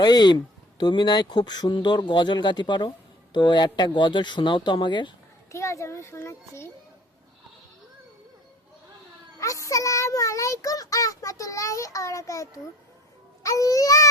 রহিম, তুমি নাই খুব সুন্দর গজল গাইতে পারো, তো একটা গজল শোনাও তো আমাকে। ঠিক আছে, আমি শোনাচ্ছি। আসসালামু আলাইকুম ওয়া রাহমাতুল্লাহি ওয়া বারাকাতুহু। আল্লাহ